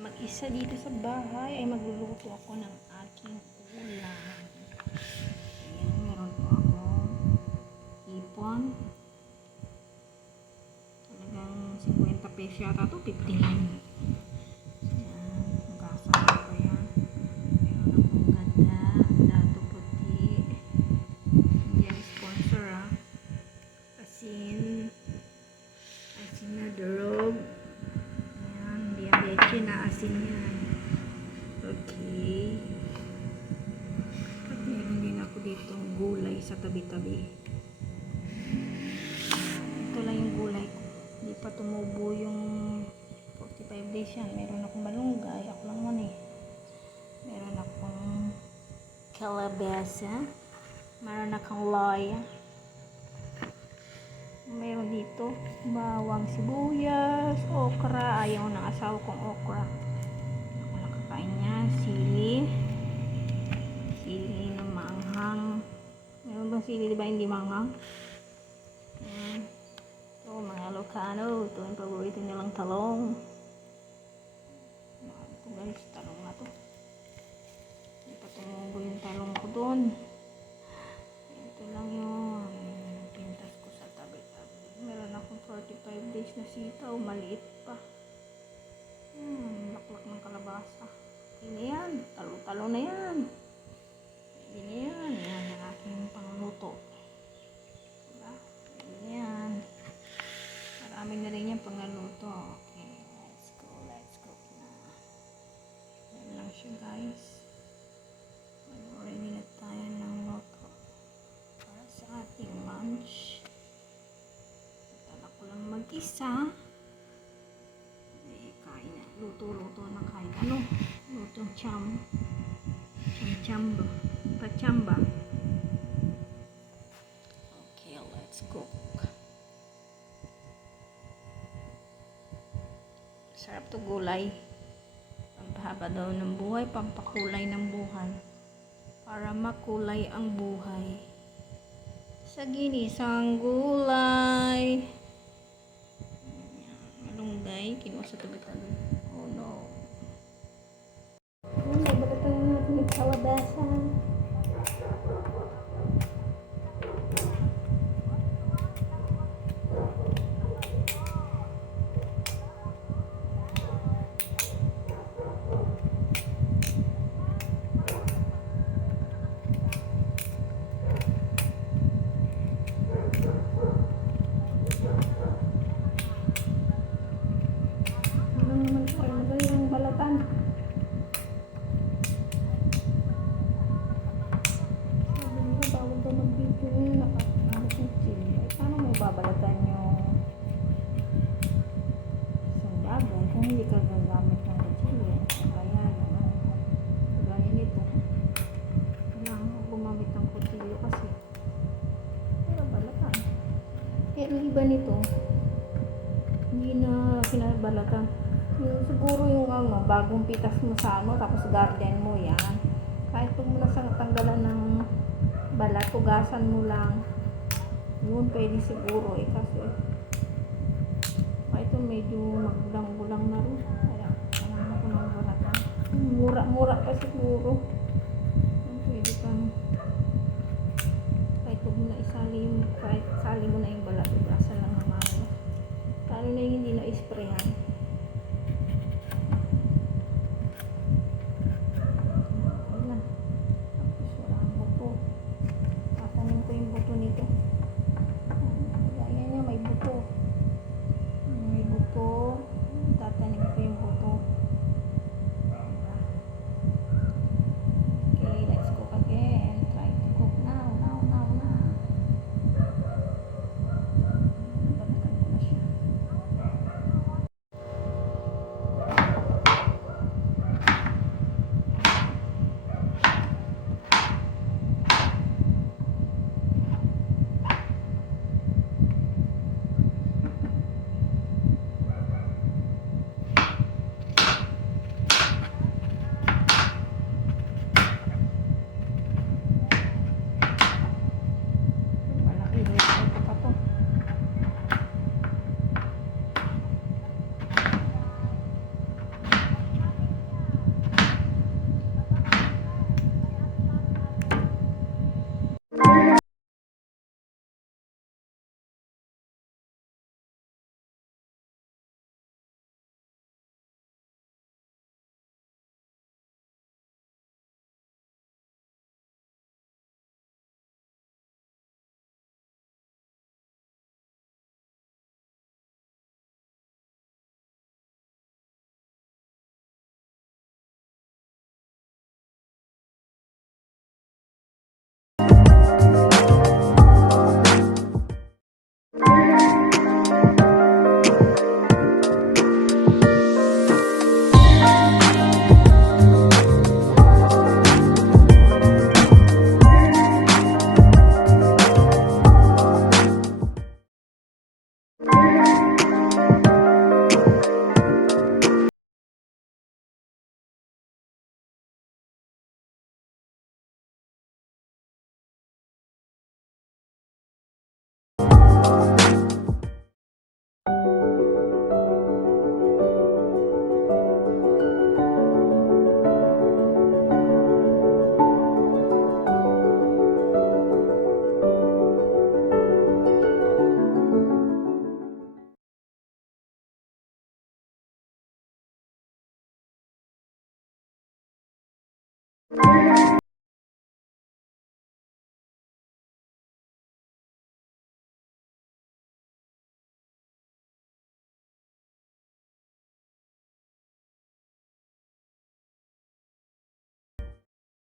Mag-isa dito sa bahay ay magluluto ako ng aking ulam. Ayan, meron po ako hipon. Talagang 50 pesos yata ito, 59. Ayan, magkasama pa yan. Meron akong ganda, dato puti. Hindi yan sponsor asin na durog. Leche na asin yan. Okay. At meron din ako dito gulay sa tabi-tabi. Ito lang yung gulay ko. Hindi pa tumubo yung 45 days yan. Meron akong malunggay. Ako lang man eh. Meron akong kalabasa. Meron akong loya. Meron dito bawang sibuyas, okra. Ayaw ng asawa kong okra. Ako nakakain niya. Sili na maanghang. Meron bang sili diba hindi maanghang? Ito mga Ilocano, ito yung paborito nilang talong. Ito guys, talong na to. Hindi pa tumubo yung talong ko dun. Ito lang yun. Pintas ko sa tabi-tabi. Meron akong 45 days na sitaw, maliit pa. Laklak ng kalabasa. Pwede na yan, talo-talo na yan. Pwede na yan. Yan ang aking pangluto. Diba? Pwede na yan. Marami na rin yan pangluto. Okay, let's go na. Yan lang siya guys. Ready na tayo ng luto para sa ating lunch. Ko lang mag-isa kain na, luto na kahit ano, lutong pachamba. Okay, let's cook. Sarap to gulay, pampahaba daw ng buhay, pampakulay ng buhay, para makulay ang buhay sa ginisang gulay. Kinuha sa tabi-tabi. Oh no. Nabalatan na natin yung kalabasa. Paano mo babalatan yung isang bagay kung hindi ka gagamit ng kutsilyo? Kaya naman, gaya nito, kailangan ko gumamit ng kutsilyo kasi para balatan. Kaya yung iba nito, hindi na pinabalatan. Siguro yung bagong pitas mo sa tapos garden mo yan. Kahit pag mo natanggalan ng balat, tugasan mo lang. Yun, pwede siguro kasi ito medyo maggulang-gulang na rin. Kaya, kailangan ko ng balatan. Mura pa siguro. Pwede kang kahit huwag mo na isali mo na yung balat, tugasan lang ng mamaya. Lalo na yung hindi na isprayan.